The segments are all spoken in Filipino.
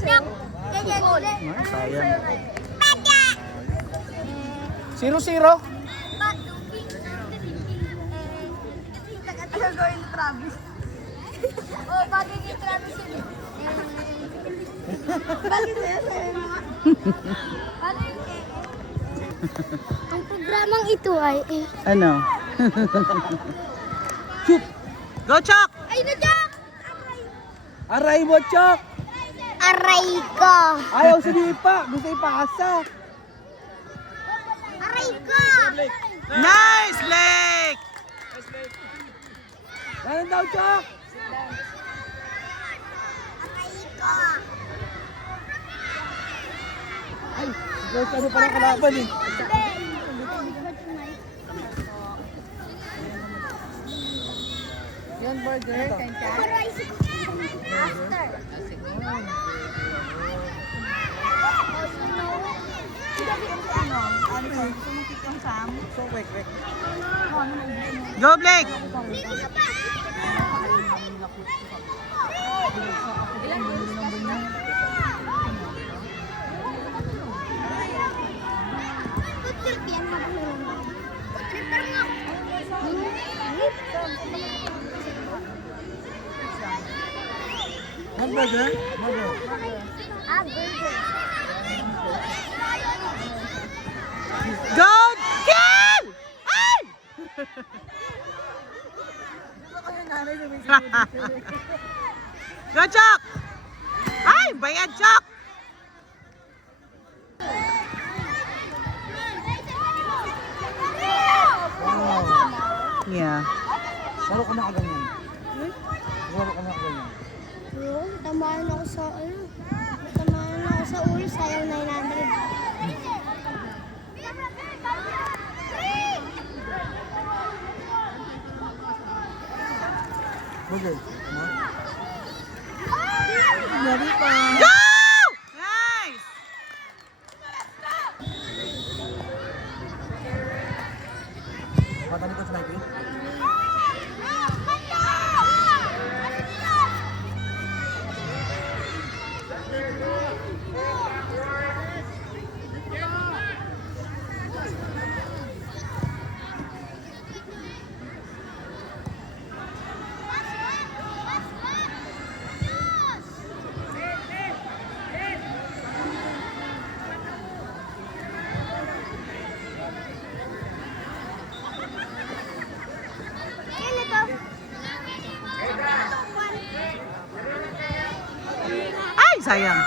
Sayang. 0-0. Ano gawin Travis? Oh, bagay kay Travis yun. Bakit sa'yo mo? Bagay kay... Ang programang ito ay... Ano? Shoot! Go, Chok! Ay, na-Jack! Aray mo, Chok! Aray ko! Ayaw sumipa! Gusto ipasa! Aray ko! Nice, Blake! Ganun daw, Chok! Aray ko! Ay, ano pa ng kalaban eh. Yan, burger. Kain ka? After. Go, Blake! Hamburger? Burger. Ah, burger. Go, Ken! Ay! Go, Chok! Ay, bayad, Chok! Yeah. Laro ka na kaganyan. Laro ka na kaganyan. Oo, tamaan ako sa ano. Tamaan ako sa ulo, sayang 900. Burger. Yari pa. Go! Nice! Patalikot sa Nike. Ay, sayang.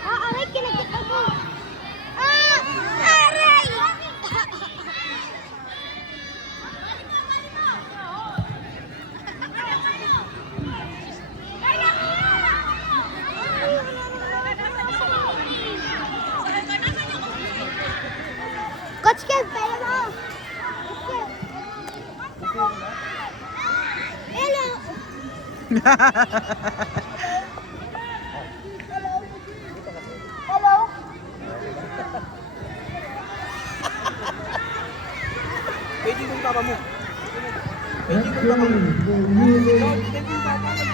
Ah, aray, kinagkit ako. Ah, aray! Coach Kev, pera mo! Hello! Hello! Pwede kong tapa mo. Pwede kong tapa mo. Pwede kong tapa mo.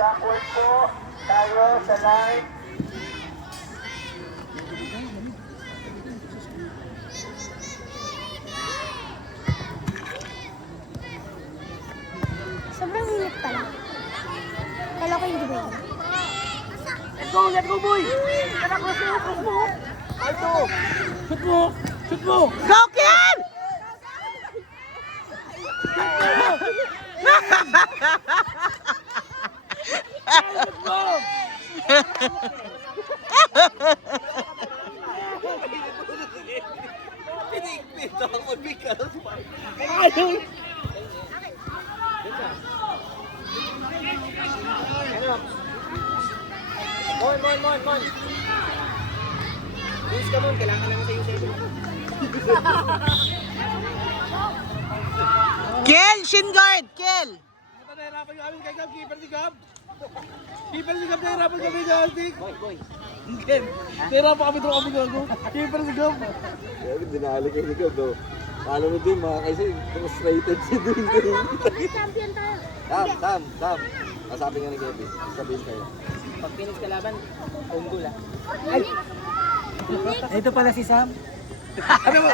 Backward po tayo sa line. Sobrang init pala. Kala ko hindi ba? Let's go, boy! Tara, cross mo! Ito! Shoot mo! Shoot mo! Go, Ken! Pinigpit ako, because... Ayaw! Mon. Please ka, Mon. Kailangan naman sa'yo sa'yo. Kel! Shin guard! Kel! Ito nahirapan yung aming kay Gab. Keeper si Gab. Keeper si Gab, nahirapan kami sa Altik. Boy. Ken, nahirapan kami doon kami gago. Keeper si Gab. Kaya dinali kayo ni Gab, no? Kala mo din, mga kasi frustrated si Dwayne. Champion tayo. Sam. Kasabi nga ni Kevin, sabihin kayo. Pag Phoenix kalaban, home goal ah. Ay! Ito pala si Sam. Kabi mo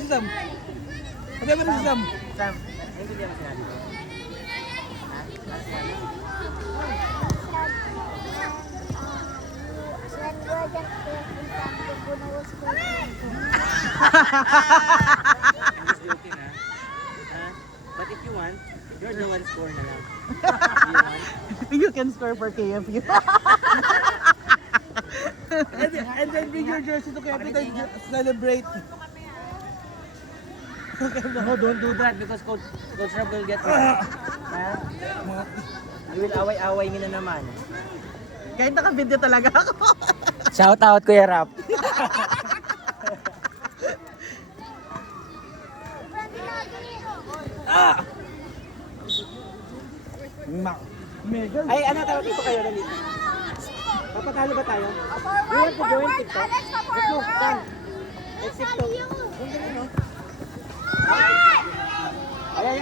si Sam. Sam, hindi niya sinabi. He's joking ha. But if you want, you're the one score na lang. You can score for KFU. And then bring your jersey to Capital celebrate. No, don't do that because Coach Rob will get mad. You will away-away nyo na naman. Kahit naka-video talaga ako. Shout out Kuya Rap. Ay, ano tawag dito kayo dali? Papatalo ba tayo? We want to join TikTok. Let's go, Sam. Let's TikTok. Ay. Okay.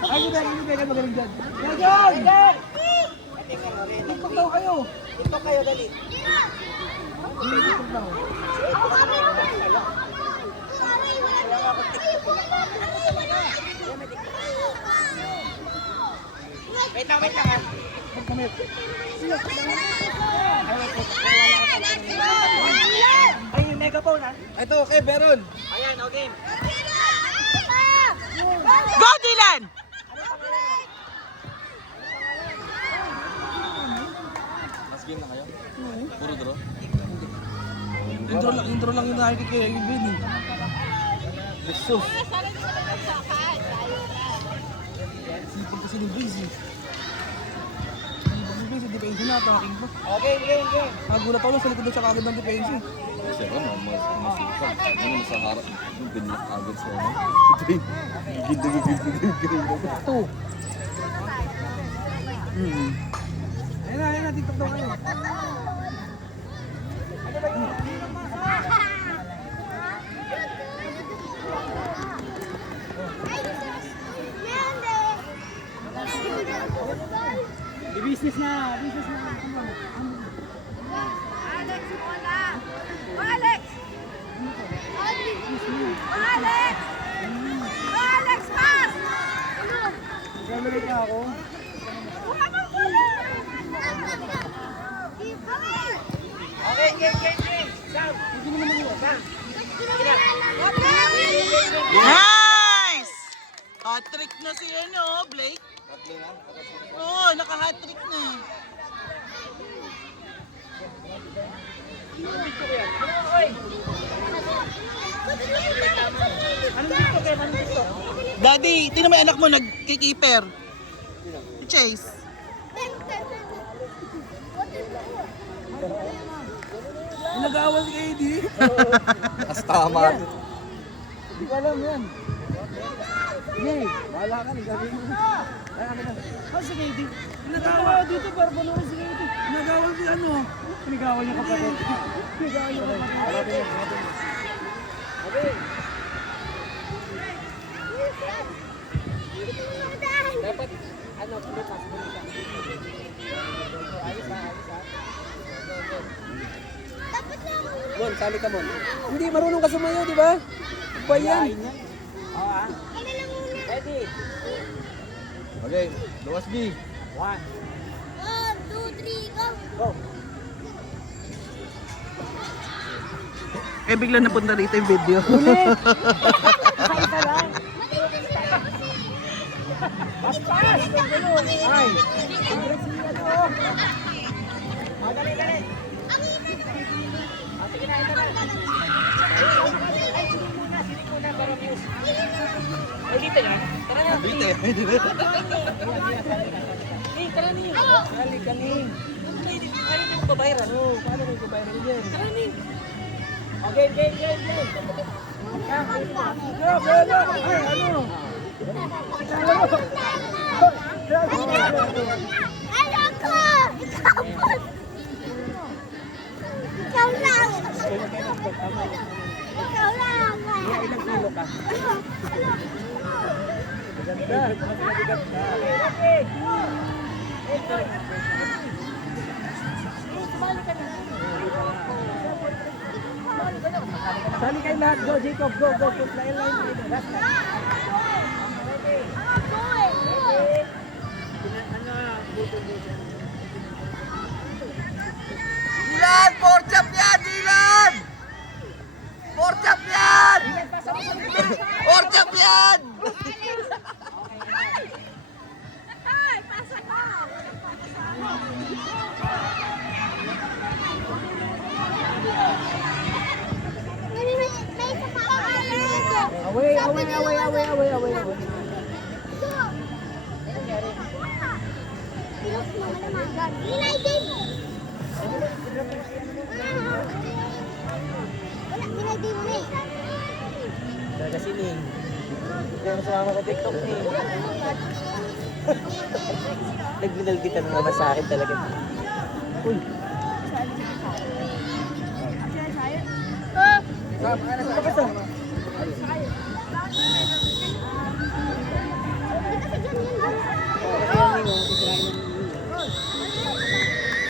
Ay, hindi ka magaling dyan. Gagan! TikTok daw kayo. TikTok kayo, dali. TikTok daw. Wait lang. Ay, yung megaphone ha? Ito, okay, Beron. Ayan, okay. Go, Dylan! Last game na kayo? Puro draw? Intro lang yung nakikita kay Ben eh. Jesus. Sipag kasi ni Vince eh. Sipag ni Vince, depensa na, ataking pa. Okay. Nagulat ako lang sa likod siya kagad ng depensa eh. Kasi ako na, masipag. Ngayon sa harap, yung ganyan agad sa ano. Gigil. Ito. Ayun na, TikTok daw kayo. Business na. Alex, wala. Alex! Alex, pass! Celebrate na ako. Okay, game. Sam, hindi naman mag-iwan. Sam. Nice! Hat-trick na si Blake. Oo, naka-hat-trick na. Anong gusto? Daddy, tinan mo yung anak mo nagkikiper. Chase. Nag-aawal si KD. As tama. Hindi ko alam yan. Yay, bahala ka, nagagawin mo. Ay, akin na. Si KD. Nag-aawal dito, para panoorin si KD. Nag-aawal si ano? Nag-aawal niya kapatid. Nag-aawal niya kapatid. Okay. Dapat, ano, pass mo nito. Ayos ha. Mon, sali ka Mon. Hindi, marunong ka sumayaw, di ba? Ba yan? Oo ah. Ready? Okay, luwas B. 1, 2, 1. 3, go! Go. Eh, bigla napunta rito yung video. Isa lang. Pas! Ay! Dali. Sige na, ito na. Sili muna para views. Ay, dito na. Tara na. Bite. Kali, kaning. Oo, paano kayo kubayran dyan? Okay, game. Go. Ay, ano? Ayoko! Ikaw lang! Ikaw lang! Ilang kilo ka? Maganda. Mas mabigat ka. Sali kayo lahat. Go, Jacob. Go. Line. Last na. Dilan! Pork chop yan! Dilan! Pork chop yan! Pork chop yan! Ay, pasa ka. May isa pa ako. Away. Pilos mo naman. Inay din! Wala, inay din mo eh. Talaga sining. Kaya masama ko TikTok ni. Nagminaldi ka na naman sa akin talaga. Uy. Hindi kasi ganyan.